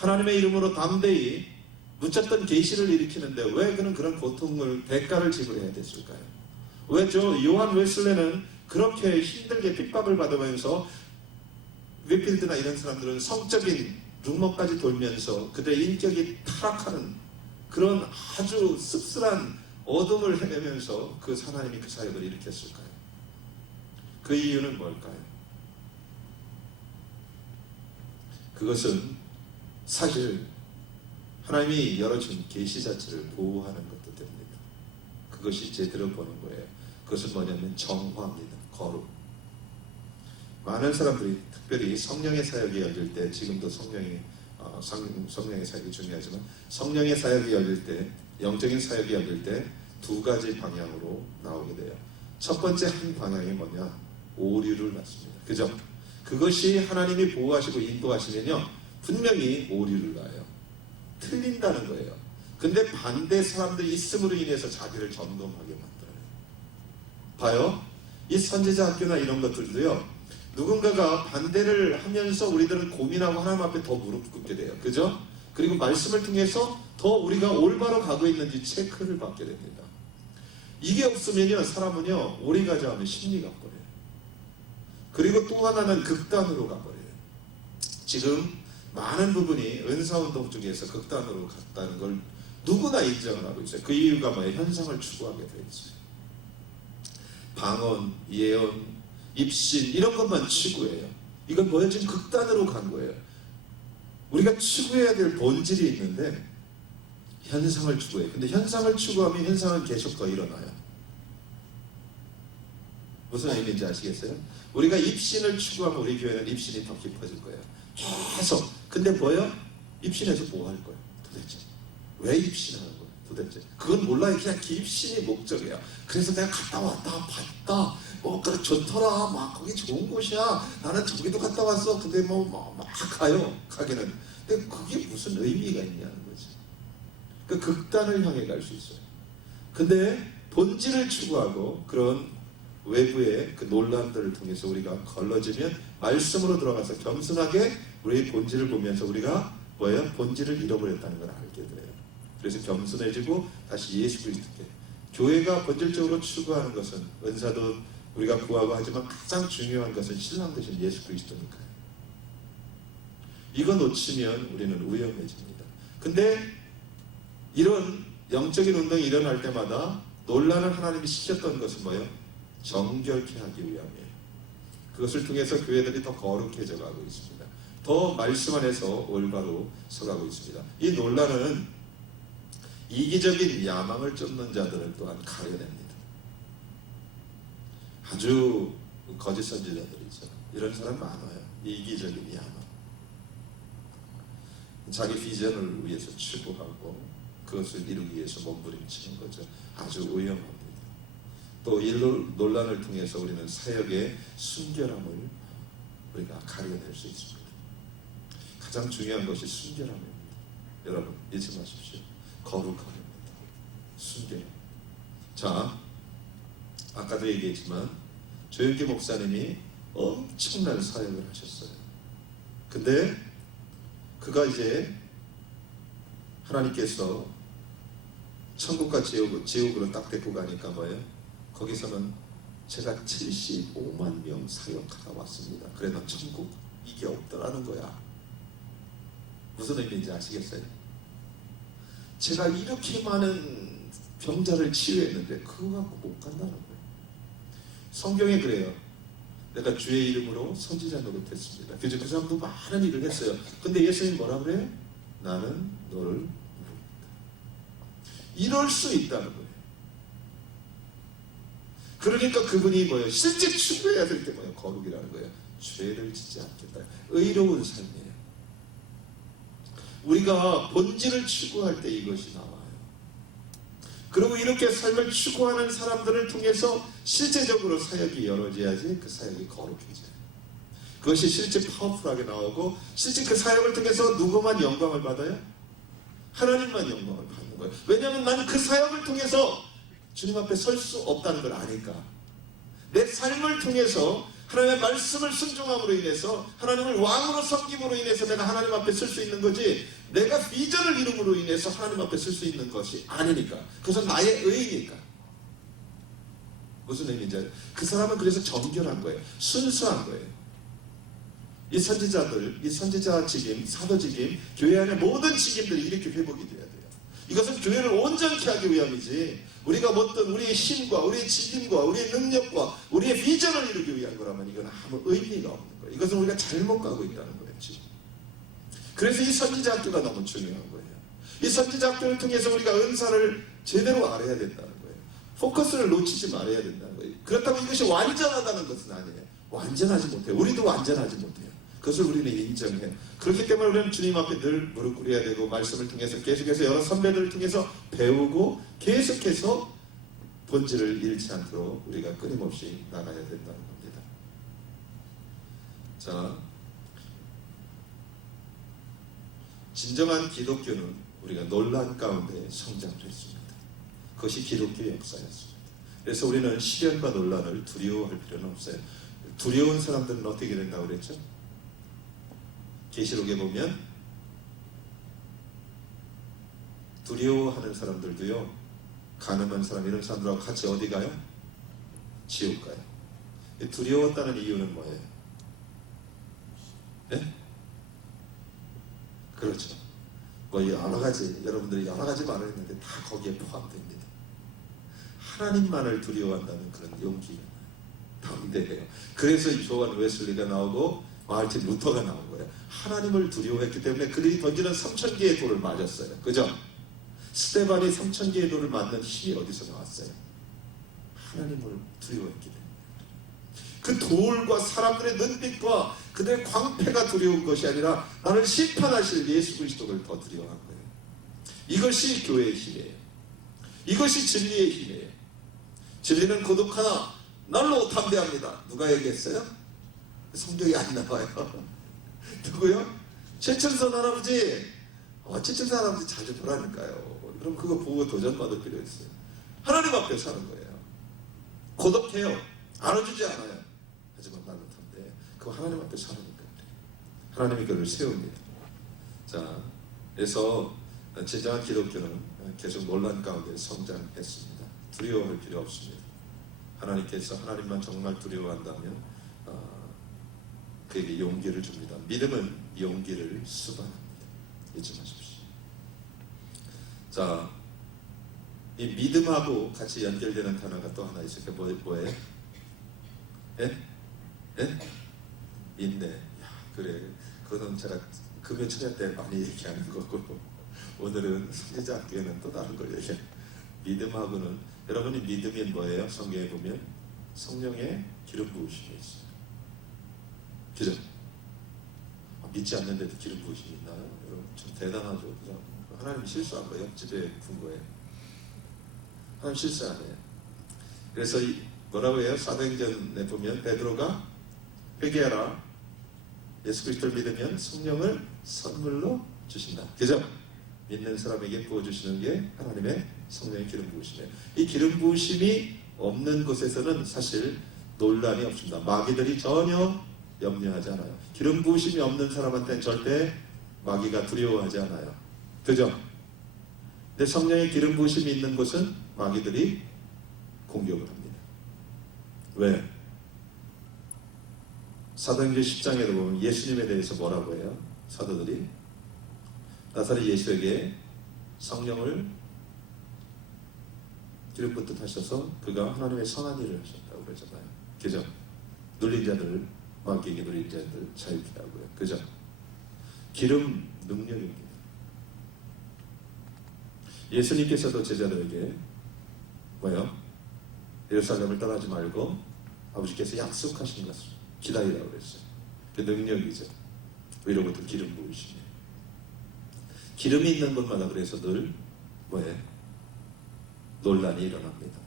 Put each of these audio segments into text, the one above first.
하나님의 이름으로 담대히 묻혔던 계시를 일으키는데 왜 그는 그런 고통을 대가를 지불해야 됐을까요? 왜 요한 웨슬레는 그렇게 힘들게 핍박을 받으면서 윗필드나 이런 사람들은 성적인 rumor까지 돌면서 그들의 인격이 타락하는 그런 아주 씁쓸한 어둠을 헤매면서 그 하나님이 그 사역을 일으켰을까요? 그 이유는 뭘까요? 그것은 사실 하나님이 열어준 계시 자체를 보호하는 것도 됩니다. 그것이 제대로 보는 거예요. 그것은 뭐냐면 정화입니다. 거룩. 많은 사람들이 특별히 성령의 사역이 열릴 때, 지금도 성령의 사역이 중요하지만 성령의 사역이 열릴 때, 영적인 사역이 열릴 때 두 가지 방향으로 나오게 돼요. 첫 번째 한 방향이 뭐냐? 오류를 낳습니다. 그죠? 그것이 하나님이 보호하시고 인도하시면요 분명히 오류를 낳아요. 틀린다는 거예요. 근데 반대 사람들이 있음으로 인해서 자기를 점검하게 만들어요. 봐요. 이 선지자 학교나 이런 것들도요, 누군가가 반대를 하면서 우리들은 고민하고 하나님 앞에 더 무릎 꿇게 돼요. 그죠? 그리고 말씀을 통해서 더 우리가 올바로 가고 있는지 체크를 받게 됩니다. 이게 없으면요, 사람은요, 오리 가자 하면 심리가 버려요. 그리고 또 하나는 극단으로 가버려요. 지금 많은 부분이 은사운동 중에서 극단으로 갔다는 걸 누구나 인정을 하고 있어요. 그 이유가 뭐예요? 현상을 추구하게 되어 있어요. 방언, 예언, 입신 이런 것만 추구해요. 이건 뭐예요? 지금 극단으로 간 거예요. 우리가 추구해야 될 본질이 있는데 현상을 추구해요. 근데 현상을 추구하면 현상은 계속 더 일어나요. 무슨 의미인지 아시겠어요? 우리가 입신을 추구하면 우리 교회는 입신이 더 깊어질 거예요. 계속. 근데 뭐예요? 입신에서 뭐 할 거예요? 도대체 왜 입신하는 거예요? 도대체 그건 몰라요. 그냥 입신이 목적이야. 그래서 내가 갔다 왔다 봤다 그래 좋더라, 막 거기 좋은 곳이야, 나는 저기도 갔다 왔어. 근데 막 가요. 가기는. 근데 그게 무슨 의미가 있냐는 거지. 그 극단을 향해 갈 수 있어요. 근데 본질을 추구하고 그런 외부의 그 논란들을 통해서 우리가 걸러지면 말씀으로 들어가서 겸손하게 우리의 본질을 보면서 우리가 뭐예요? 본질을 잃어버렸다는 걸 알게 돼요. 그래서 겸손해지고 다시 예수 그리스도께. 교회가 본질적으로 추구하는 것은, 은사도 우리가 구하고 하지만 가장 중요한 것은 신랑 되신 예수 그리스도니까요. 이거 놓치면 우리는 위험해집니다. 근데 이런 영적인 운동이 일어날 때마다 논란을 하나님이 시켰던 것은 뭐예요? 정결케 하기 위함이에요. 그것을 통해서 교회들이 더 거룩해져 가고 있습니다. 더 말씀 안에서 올바로 서가고 있습니다. 이 논란은 이기적인 야망을 쫓는 자들을 또한 가려냅니다. 아주 거짓 선지자들이죠. 이런 사람 많아요. 이기적인 야망. 자기 비전을 위해서 추구하고 그것을 이루기 위해서 몸부림치는 거죠. 아주 위험합니다. 또 이 논란을 통해서 우리는 사역의 순결함을 우리가 가려낼 수 있습니다. 가장 중요한 것이 순결함입니다. 여러분 잊지 마십시오. 거룩함입니다. 순결함. 자, 아까도 얘기했지만 조영기 목사님이 엄청난 사역을 하셨어요. 근데 그가 이제 하나님께서 천국과 지옥으로 딱 데리고 가니까 뭐예요? 거기서는 제가 75만 명 사역하다 왔습니다. 그래 너 천국 이게 없더라는 거야. 무슨 의미인지 아시겠어요? 제가 이렇게 많은 병자를 치유했는데 그거 갖고 못 간다는 거예요. 성경에 그래요. 내가 주의 이름으로 선지자 노릇했습니다. 그래서 그 사람도 많은 일을 했어요. 근데 예수님이 뭐라 그래요? 나는 너를 모릅니다. 이럴 수 있다는 거예요. 그러니까 그분이 뭐예요? 실제 추구해야 될 게 뭐예요? 거룩이라는 거예요. 죄를 짓지 않겠다. 의로운 삶이에요. 우리가 본질을 추구할 때 이것이 나와요. 그리고 이렇게 삶을 추구하는 사람들을 통해서 실제적으로 사역이 이루어져야지 그 사역이 거룩해져요. 그것이 실제 파워풀하게 나오고 실제 그 사역을 통해서 누구만 영광을 받아요? 하나님만 영광을 받는 거예요. 왜냐하면 나는 그 사역을 통해서 주님 앞에 설 수 없다는 걸 아니까. 내 삶을 통해서 하나님의 말씀을 순종함으로 인해서 하나님을 왕으로 섬김으로 인해서 내가 하나님 앞에 설 수 있는 거지, 내가 비전을 이룸으로 인해서 하나님 앞에 설 수 있는 것이 아니니까. 그것은 나의 의니까. 무슨 의미인지 알아요? 그 사람은 그래서 정결한 거예요. 순수한 거예요. 이 선지자들, 이 선지자 직임, 사도 직임, 교회 안의 모든 직임들이 이렇게 회복이 돼야 돼요. 이것은 교회를 온전케 하기 위함이지, 우리가 어떤 우리의 힘과 우리의 직임과 우리의 능력과 우리의 비전을 이루기 위한 거라면 이건 아무 의미가 없는 거예요. 이것은 우리가 잘못 가고 있다는 거예요, 지금. 그래서 이 선지자 학교가 너무 중요한 거예요. 이 선지자 학교를 통해서 우리가 은사를 제대로 알아야 된다는 거예요. 포커스를 놓치지 말아야 된다는 거예요. 그렇다고 이것이 완전하다는 것은 아니에요. 완전하지 못해요. 우리도 완전하지 못해요. 그것을 우리는 인정해요. 그렇기 때문에 우리는 주님 앞에 늘 무릎 꿇어야 되고, 말씀을 통해서 계속해서 여러 선배들을 통해서 배우고 계속해서 본질을 잃지 않도록 우리가 끊임없이 나가야 된다는 겁니다. 자, 진정한 기독교는 우리가 논란 가운데 성장을 했습니다. 그것이 기독교의 역사였습니다. 그래서 우리는 시련과 논란을 두려워할 필요는 없어요. 두려운 사람들은 어떻게 된다고 그랬죠? 계시록에 보면 두려워하는 사람들도요, 가늠한 사람, 이런 사람들하고 같이 어디 가요? 지옥 가요. 두려웠다는 이유는 뭐예요? 네? 그렇죠. 뭐 여러 가지, 여러분들이 여러 가지 말을 했는데 다 거기에 포함됩니다. 하나님만을 두려워한다는 그런 용기가 담대해요. 그래서 조한 웨슬리가 나오고 마르틴 루터가 나온 거예요. 하나님을 두려워했기 때문에 그들이 던지는 3000개의 돌을 맞았어요. 그죠? 스테반이 3000개의 돌을 맞는 힘이 어디서 나왔어요? 하나님을 두려워했기 때문에. 그 돌과 사람들의 눈빛과 그들의 광패가 두려운 것이 아니라 나를 심판하실 예수 그리스도를 더 두려워한 거예요. 이것이 교회의 힘이에요. 이것이 진리의 힘이에요. 진리는 고독하나 날로 담대합니다. 누가 얘기했어요? 성경이 안 나와요. 누구요? 최천선 할아버지. 최천선 할아버지 자주 보라니까요. 그럼 그거 보고 도전받을 필요 있어요. 하나님 앞에 사는 거예요. 고독해요. 안아주지 않아요. 하지만 나는 담대해. 그거 하나님 앞에 사니까 하나님이 그를 세웁니다. 자, 그래서 진정한 기독교는 계속 논란 가운데 성장했습니다. 두려워할 필요 없습니다. 하나님께서 하나님만 정말 두려워한다면 그에게 용기를 줍니다. 믿음은 용기를 수반합니다. 잊지 마십시오. 자, 이 믿음하고 같이 연결되는 단어가 또 하나 있어요. 뭐예요? 예? 예? 인내. 야, 그래. 그거는 제가 금요 철야 때 많이 얘기하는 거고, 오늘은 선지자 학교에는 또 다른 걸 얘기해요. 믿음하고는, 여러분이 믿음이 뭐예요? 성경에 보면 성령의 기름 부으심이 있어요. 그죠? 믿지 않는데도 기름 부으심이 있나요? 여러분 참 대단하죠. 그죠? 하나님 실수한 거예요. 집에 푼 거예요. 하나님 실수 안 해요. 그래서 뭐라고 해요? 사도행전에 보면 베드로가 회개하라, 예수 그리스도를 믿으면 성령을 선물로 주신다. 그죠? 믿는 사람에게 부어주시는 게 하나님의 성령의 기름 부으심이에요. 이 기름 부으심이 없는 곳에서는 사실 논란이 없습니다. 마귀들이 전혀 염려하지 않아요. 기름 부으심이 없는 사람한테는 절대 마귀가 두려워하지 않아요. 그죠? 근데 성령의 기름 부으심이 있는 곳은 마귀들이 공격을 합니다. 왜? 사도행전 10장에도 보면 예수님에 대해서 뭐라고 해요? 사도들이 나사렛 예수에게 성령을 기름 붓듯 하셔서 그가 하나님의 선한 일을 하셨다고 그러잖아요. 그죠? 눌린 자들, 마귀에게 눌린 자들 자유케 하고요. 그죠? 기름 능력입니다. 예수님께서도 제자들에게 뭐예요? 예루살렘을 떠나지 말고 아버지께서 약속하신 것을 기다리라고 그랬어요. 그 능력이죠. 위로부터 기름 부으시네. 기름이 있는 곳마다 그래서 늘 뭐예요? 논란이 일어납니다.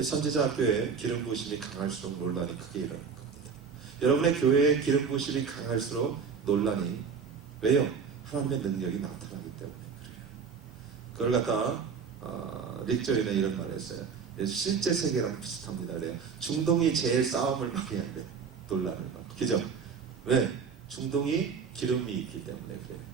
선지자 학교에 기름 부으심이 강할수록 논란이 크게 일어날 겁니다. 여러분의 교회에 기름 부으심이 강할수록 논란이, 왜요? 하나님의 능력이 나타나기 때문에 그래요. 그걸 갖다 릭 조이는 이런 말을 했어요. 실제 세계랑 비슷합니다. 그래요. 중동이 제일 싸움을 많이 한대요. 놀라는 만큼. 그죠? 왜? 중동이 기름이 있기 때문에 그래요.